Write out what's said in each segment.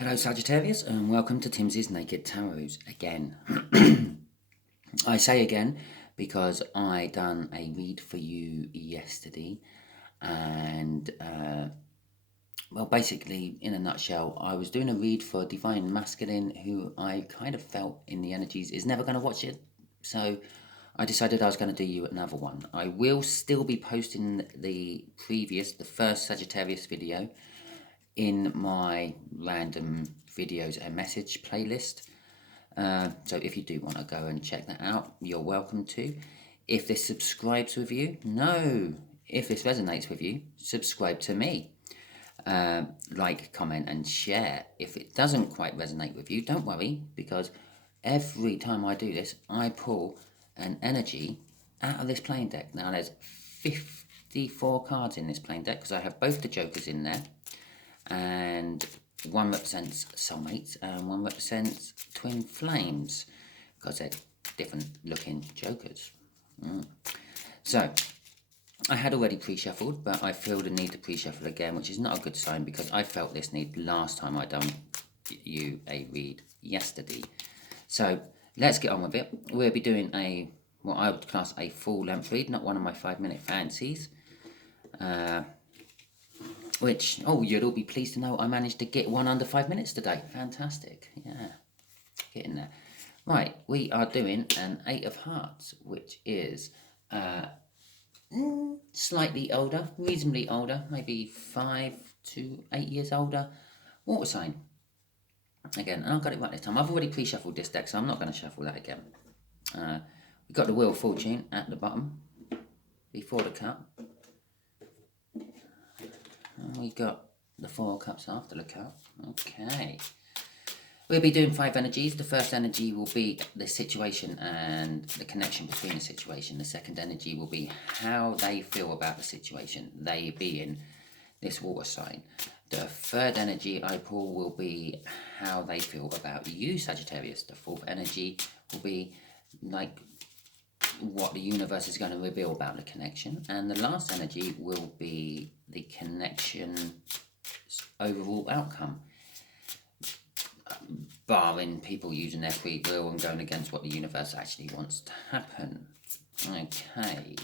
Hello Sagittarius and welcome to Timsy's Naked Tarot again. I say again because I done a read for you yesterday and well basically in a nutshell I was doing a read for Divine Masculine who I kind of felt in the energies is never going to watch it, so I decided I was going to do you another one. I will still be posting the first Sagittarius video in my random videos and message playlist. So if you do want to go and check that out, you're welcome to. If this subscribes with you, no. If this resonates with you, subscribe to me. Like, comment and share. If it doesn't quite resonate with you, don't worry, because every time I do this, I pull an energy out of this playing deck. Now there's 54 cards in this playing deck because I have both the jokers in there. And one represents soulmates and one represents twin flames because they're different looking jokers. So I had already pre-shuffled, but I feel the need to pre-shuffle again, which is not a good sign because I felt this need last time I done you a read yesterday. So let's get on with it. We'll be doing what I would class a full length read, not one of my 5-minute fancies. Which, you'd all be pleased to know I managed to get one under 5 minutes today. Fantastic. Yeah, getting there. Right, we are doing an 8 of Hearts, which is slightly older, reasonably older, maybe 5 to 8 years older. Water sign. Again, and I got it right this time. I've already pre-shuffled this deck, so I'm not going to shuffle that again. We've got the Wheel of Fortune at the bottom, before the cup. We got the 4 cups after the cup. Okay. We'll be doing 5 energies. The first energy will be the situation and the connection between the situation. The second energy will be how they feel about the situation, they being this water sign. The third energy I pull will be how they feel about you, Sagittarius. The fourth energy will be like what the universe is going to reveal about the connection, and the last energy will be the connection's overall outcome, barring people using their free will and going against what the universe actually wants to happen. Okay,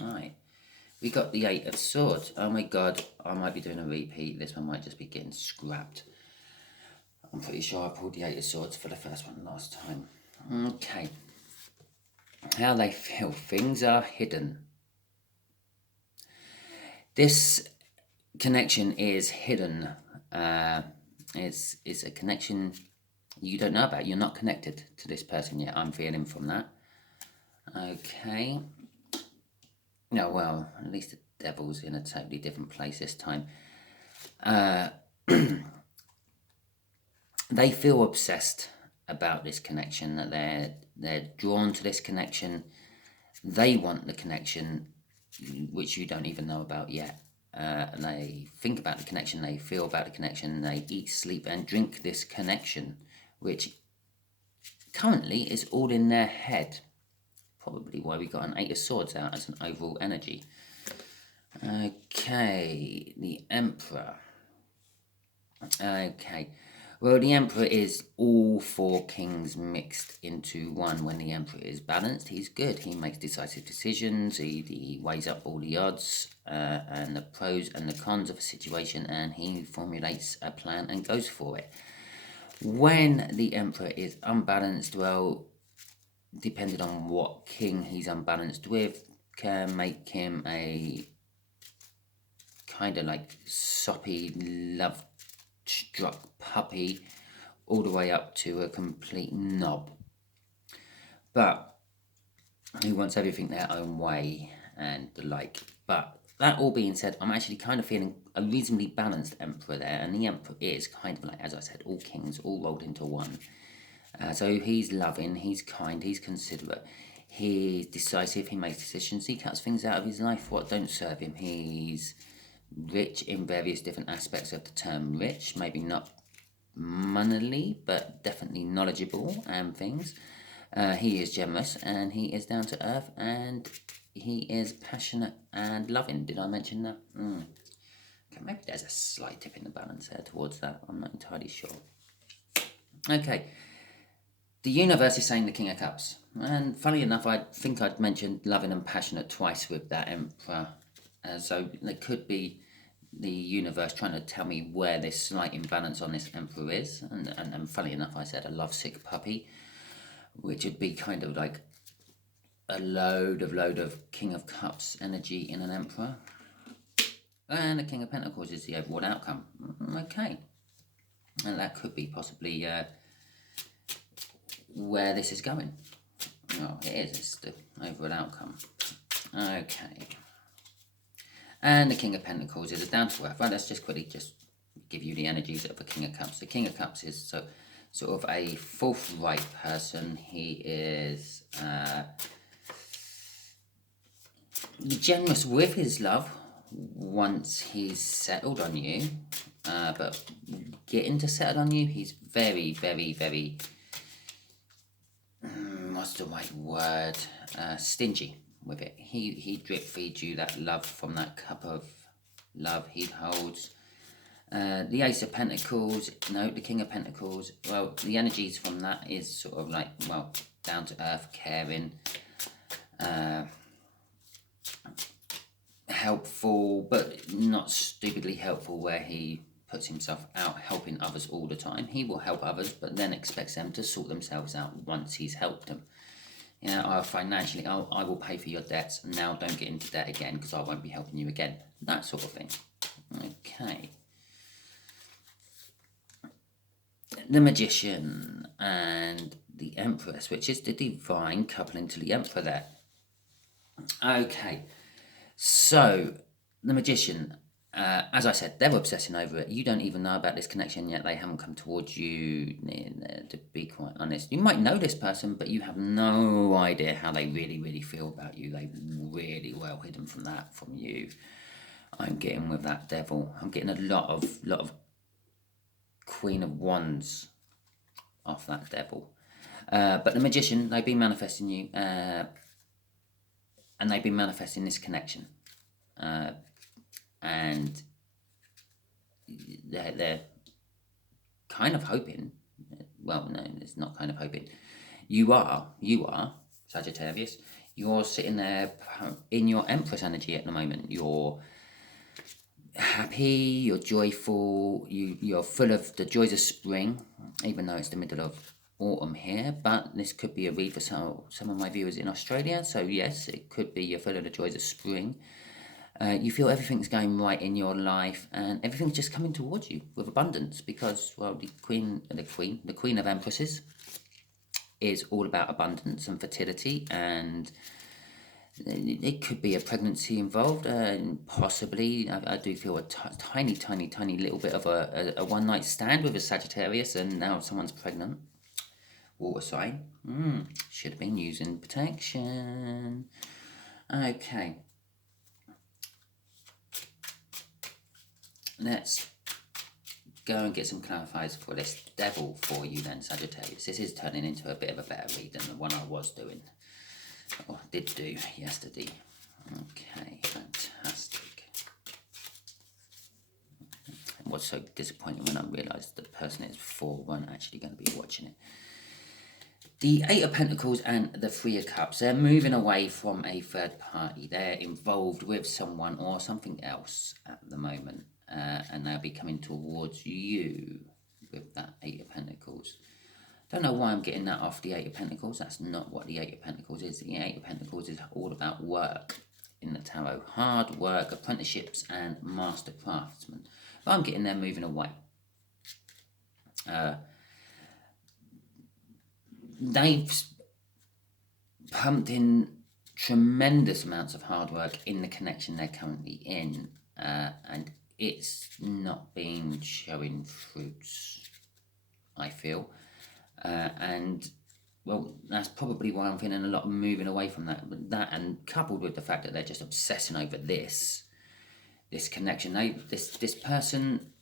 right, we got the 8 of Swords. Oh my god, I might be doing a repeat. This one might just be getting scrapped. I'm pretty sure I pulled the 8 of Swords for the first one last time. Okay. How they feel. Things are hidden. This connection is hidden. It's a connection you don't know about. You're not connected to this person yet. I'm feeling from that. Okay. No, well, at least the devil's in a totally different place this time. They feel obsessed about this connection, that they're drawn to this connection. They want the connection, which you don't even know about yet. And they think about the connection, they feel about the connection, they eat, sleep and drink this connection, which currently is all in their head. Probably why we got an 8 of Swords out as an overall energy. Okay, the Emperor. Okay. Well, the Emperor is all 4 kings mixed into one. When the Emperor is balanced, he's good. He makes decisive decisions, he weighs up all the odds and the pros and the cons of a situation, and he formulates a plan and goes for it. When the Emperor is unbalanced, well, depending on what king he's unbalanced with, can make him a kind of like soppy, love-struck puppy, all the way up to a complete knob. But he wants everything their own way and the like. But that all being said, I'm actually kind of feeling a reasonably balanced Emperor there, and the Emperor is kind of like, as I said, all kings all rolled into one. So he's loving, he's kind, he's considerate, he's decisive, he makes decisions, he cuts things out of his life what don't serve him. He's rich in various different aspects of the term rich, maybe not moneyly, but definitely knowledgeable and things. He is generous and he is down to earth and he is passionate and loving. Did I mention that? Okay, maybe there's a slight tip in the balance there towards that. I'm not entirely sure. Okay. The universe is saying the King of Cups. And funny enough, I think I'd mentioned loving and passionate twice with that Emperor. So there could be the universe trying to tell me where this slight imbalance on this Emperor is. And funny enough, I said a lovesick puppy, which would be kind of like a load of King of Cups energy in an Emperor. And the King of Pentacles is the overall outcome. Okay. And that could be possibly where this is going. Well, it is. It's the overall outcome. Okay. And the King of Pentacles is a down to earth. Right, let's just quickly just give you the energies of the King of Cups. The King of Cups is sort of a forthright person. He is generous with his love once he's settled on you. But getting to settle on you, he's very, very, very... what's the right word? Stingy with it. He drip feeds you that love from that cup of love he holds. The Ace of Pentacles, no, the King of Pentacles, well, the energies from that is sort of like, well, down to earth, caring, helpful, but not stupidly helpful where he puts himself out helping others all the time. He will help others, but then expects them to sort themselves out once he's helped them. You know, financially, I will pay for your debts, and now don't get into debt again because I won't be helping you again. That sort of thing. Okay. The Magician and the Empress, which is the divine coupling to the Emperor there. Okay. So, the Magician, as I said, they're obsessing over it. You don't even know about this connection yet. They haven't come towards you, to be quite honest. You might know this person, but you have no idea how they really, really feel about you. They're really well hidden from you. I'm getting with that Devil. I'm getting a lot of Queen of Wands off that Devil. But the Magician, they've been manifesting you, and they've been manifesting this connection. And they're kind of hoping, well, no, it's not kind of hoping. You are, Sagittarius, you're sitting there in your Empress energy at the moment. You're happy, you're joyful, you're full of the joys of spring, even though it's the middle of autumn here, but this could be a read for some of my viewers in Australia. So yes, it could be you're full of the joys of spring. You feel everything's going right in your life, and everything's just coming towards you with abundance because, well, the Queen of Empresses is all about abundance and fertility, and it could be a pregnancy involved, possibly. I do feel a tiny little bit of a one-night stand with a Sagittarius, and now someone's pregnant. Water sign. Should have been using protection. Okay. Let's go and get some clarifiers for this Devil for you then, Sagittarius. This is turning into a bit of a better read than the one I was doing, or did do yesterday. Okay, fantastic. It was so disappointing when I realised the person it's for weren't actually going to be watching it. The Eight of Pentacles and the Three of Cups, they're moving away from a third party. They're involved with someone or something else at the moment. And they'll be coming towards you with that Eight of Pentacles. Don't know why I'm getting that off the Eight of Pentacles. That's not what the Eight of Pentacles is. The Eight of Pentacles is all about work in the tarot. Hard work, apprenticeships, and master craftsmen. But I'm getting them moving away. They've pumped in tremendous amounts of hard work in the connection they're currently in. And it's not been showing fruits, I feel. And, well, that's probably why I'm feeling a lot of moving away from that. But that, and coupled with the fact that they're just obsessing over this connection. This person,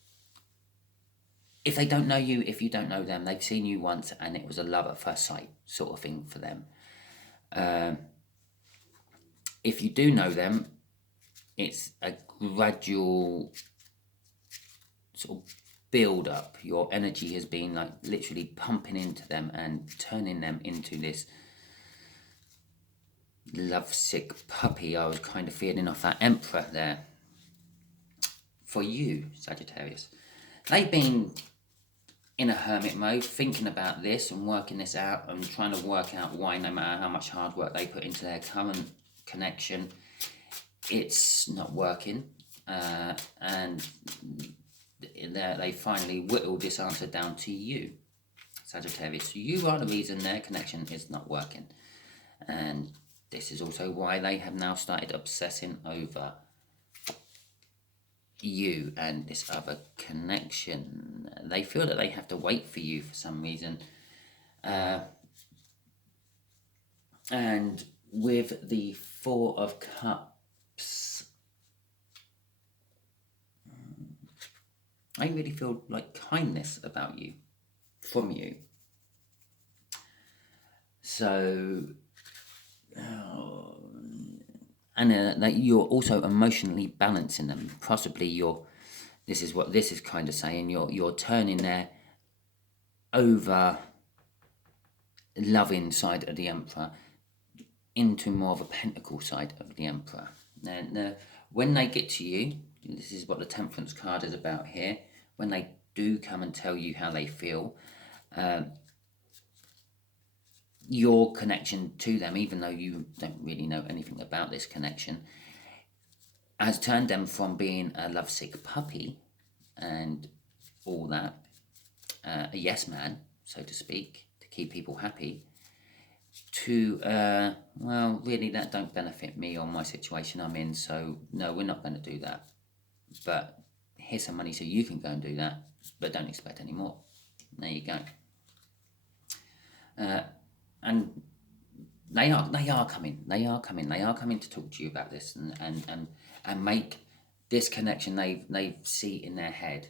if they don't know you, if you don't know them, they've seen you once and it was a love at first sight sort of thing for them. If you do know them, it's a gradual sort of build up. Your energy has been like literally pumping into them and turning them into this lovesick puppy I was kind of feeling off that Emperor there. For you, Sagittarius, they've been in a hermit mode, thinking about this and working this out and trying to work out why, no matter how much hard work they put into their current connection, it's not working. And they finally whittled this answer down to you, Sagittarius. You are the reason their connection is not working. And this is also why they have now started obsessing over you and this other connection. They feel that they have to wait for you for some reason. And with the Four of Cups, I really feel like kindness about you, from you. So, and that you're also emotionally balancing them. Possibly this is what this is kind of saying, you're turning their over loving side of the Emperor into more of a pentacle side of the Emperor. And when they get to you, this is what the Temperance card is about here, when they do come and tell you how they feel, your connection to them, even though you don't really know anything about this connection, has turned them from being a lovesick puppy and all that, a yes man, so to speak, to keep people happy, to, well, really that don't benefit me or my situation I'm in, so no, we're not going to do that. But here's some money so you can go and do that, but don't expect any more. There you go. And they are coming to talk to you about this and make this connection they see in their head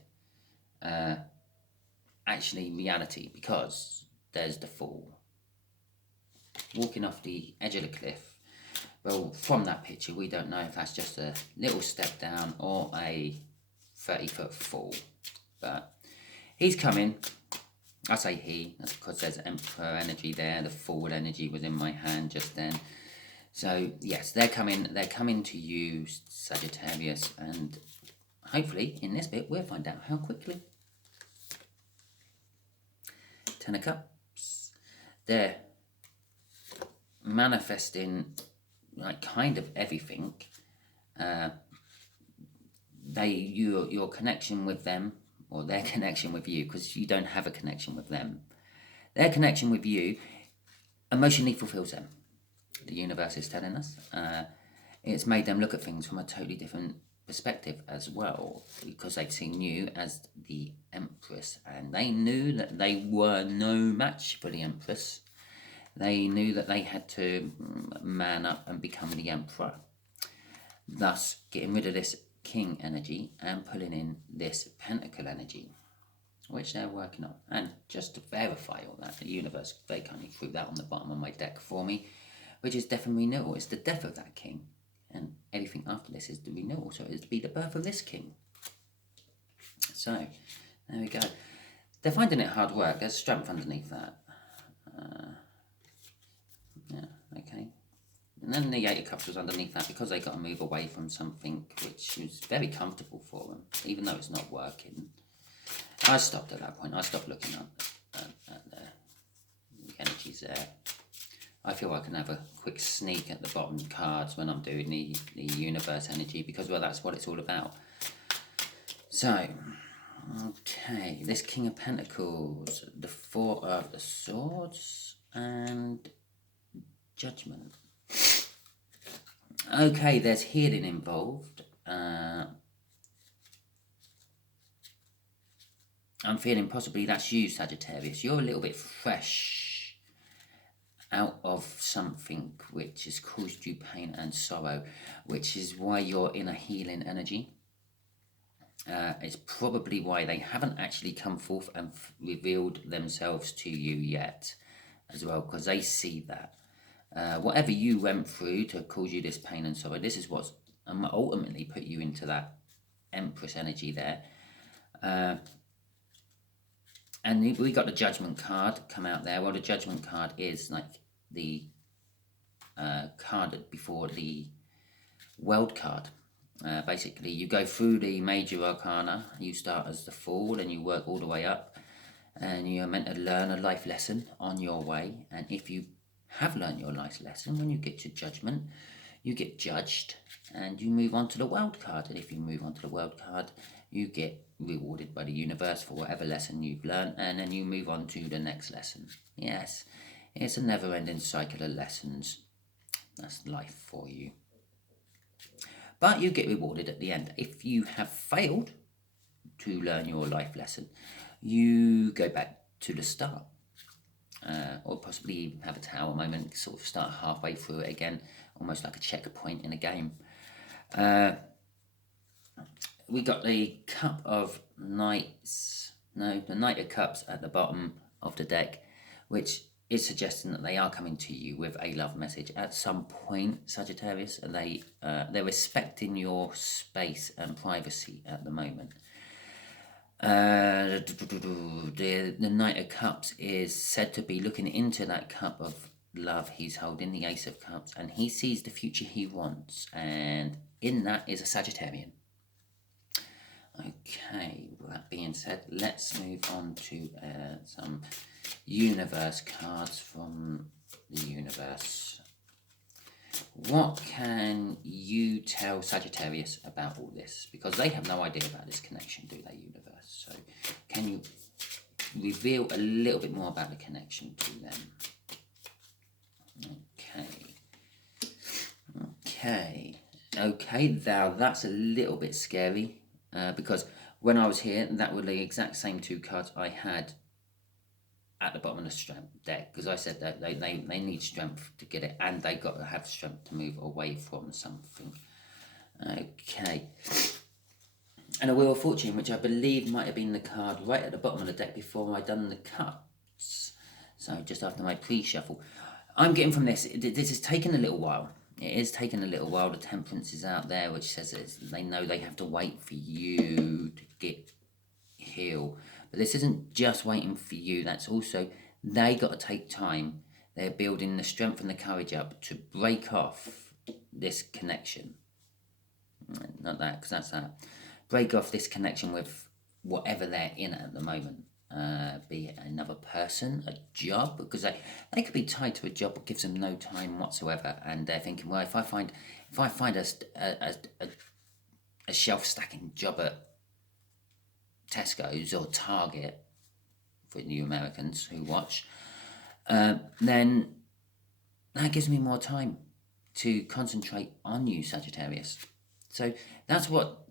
actually reality, because there's the Fool walking off the edge of the cliff. Well, from that picture we don't know if that's just a little step down or a 30-foot fall, but he's coming. I say he, that's because there's Emperor energy there, the forward energy was in my hand just then. So yes, they're coming to you, Sagittarius, and hopefully in this bit we'll find out how quickly. Ten of Cups. They're manifesting like kind of everything. Your connection with them, or their connection with you, because you don't have a connection with them. Their connection with you emotionally fulfills them. The universe is telling us. It's made them look at things from a totally different perspective as well, because they've seen you as the Empress, and they knew that they were no match for the Empress. They knew that they had to man up and become the Emperor, thus getting rid of this King energy and pulling in this Pentacle energy, which they're working on. And just to verify all that, the universe, they kindly threw that on the bottom of my deck for me, which is death and renewal. It's the death of that king, and everything after this is the renewal, so it's to be the birth of this king. So there we go. They're finding it hard work. There's strength underneath that. Yeah, okay. And then the Eight of Cups was underneath that, because they got to move away from something which was very comfortable for them, even though it's not working. I stopped at that point. I stopped looking at the energies there. I feel I can have a quick sneak at the bottom cards when I'm doing the universe energy, because, well, that's what it's all about. So, okay, this King of Pentacles, the Four of the Swords, and Judgment. Okay, there's healing involved. I'm feeling possibly that's you, Sagittarius. You're a little bit fresh out of something which has caused you pain and sorrow, which is why you're in a healing energy. It's probably why they haven't actually come forth and revealed themselves to you yet as well, because they see that. Whatever you went through to cause you this pain and sorrow, this is what's ultimately put you into that Empress energy there. And we got the Judgment card come out there. Well, the Judgment card is like the card before the World card. Basically, you go through the major arcana. You start as the Fool and you work all the way up. And you're meant to learn a life lesson on your way. And if you have learned your life lesson, when you get to Judgment, you get judged and you move on to the World card. And if you move on to the World card, you get rewarded by the universe for whatever lesson you've learned, and then you move on to the next lesson. Yes, it's a never-ending cycle of lessons. That's life for you. But you get rewarded at the end. If you have failed to learn your life lesson, you go back to the start. Or possibly have a tower moment, sort of start halfway through it again, almost like a checkpoint in a game. We got the Cup of Knights, no, the Knight of Cups at the bottom of the deck, which is suggesting that they are coming to you with a love message at some point, Sagittarius, and they're respecting your space and privacy at the moment. The Knight of Cups is said to be looking into that cup of love he's holding, the Ace of Cups, and he sees the future he wants, and in that is a Sagittarian. Okay, with that being said, let's move on to some universe cards from the universe. What can you tell Sagittarius about all this? Because they have no idea about this connection, do they, universe? So can you reveal a little bit more about the connection to them? Okay, now that's a little bit scary. Because when I was here, that were the exact same two cards I had at the bottom of the strength deck, because I said that they need strength to get it, and they got to have strength to move away from something. Okay. And a Wheel of Fortune, which I believe might have been the card right at the bottom of the deck before I done the cuts. So just after my pre-shuffle. I'm getting from this has taken a little while. It is taking a little while. The Temperance is out there, which says they know they have to wait for you to get healed. But this isn't just waiting for you. That's also, they got to take time. They're building the strength and the courage up to break off this connection. Not that, because that's that. Break off this connection with whatever they're in at the moment. Be it another person, a job, because they could be tied to a job that gives them no time whatsoever, and they're thinking, well, if I find a shelf stacking job at Tesco's or Target for you Americans who watch, then that gives me more time to concentrate on you, Sagittarius. So that's what.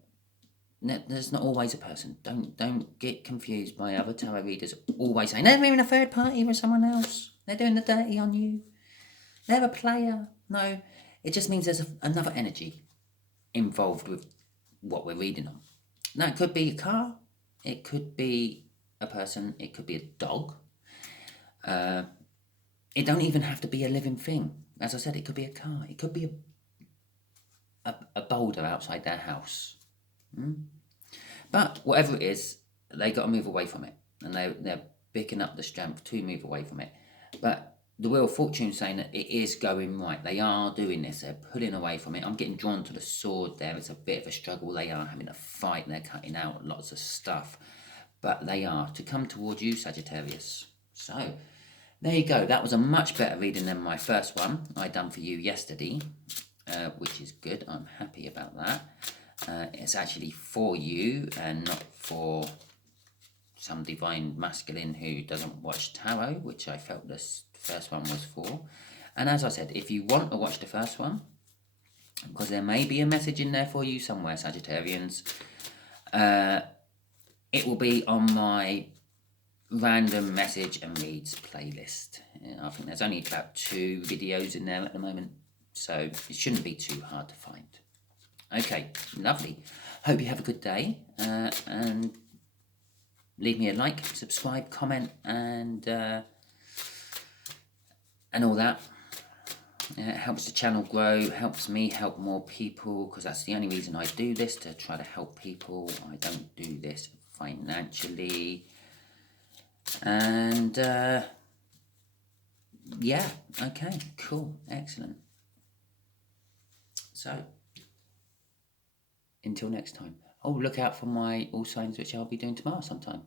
There's not always a person. Don't get confused by other tarot readers always saying they're in a third party with someone else. They're doing the dirty on you. They're a player. No, it just means there's another energy involved with what we're reading on. Now, it could be a car. It could be a person. It could be a dog. It don't even have to be a living thing. As I said, it could be a car. It could be a boulder outside their house. But whatever it is, they got to move away from it, and they're picking up the strength to move away from it. But the Wheel of Fortune is saying that it is going right. They are doing this. They're pulling away from it. I'm getting drawn to the sword there. It's a bit of a struggle. They are having a fight. They're cutting out lots of stuff, but they are to come towards you, Sagittarius. So there you go. That was a much better reading than my first one I done for you yesterday, which is good. I'm happy about that. It's actually for you and not for some divine masculine who doesn't watch tarot, which I felt this first one was for. And as I said, if you want to watch the first one, because there may be a message in there for you somewhere, Sagittarians, it will be on my random message and reads playlist. I think there's only about 2 videos in there at the moment, so it shouldn't be too hard to find. Okay, lovely. Hope you have a good day, and leave me a like, subscribe, comment, and all that. It helps the channel grow, helps me help more people, because that's the only reason I do this, to try to help people. I don't do this financially, and yeah, okay, cool, excellent. So, until next time. Oh, look out for my all signs, which I'll be doing tomorrow sometime.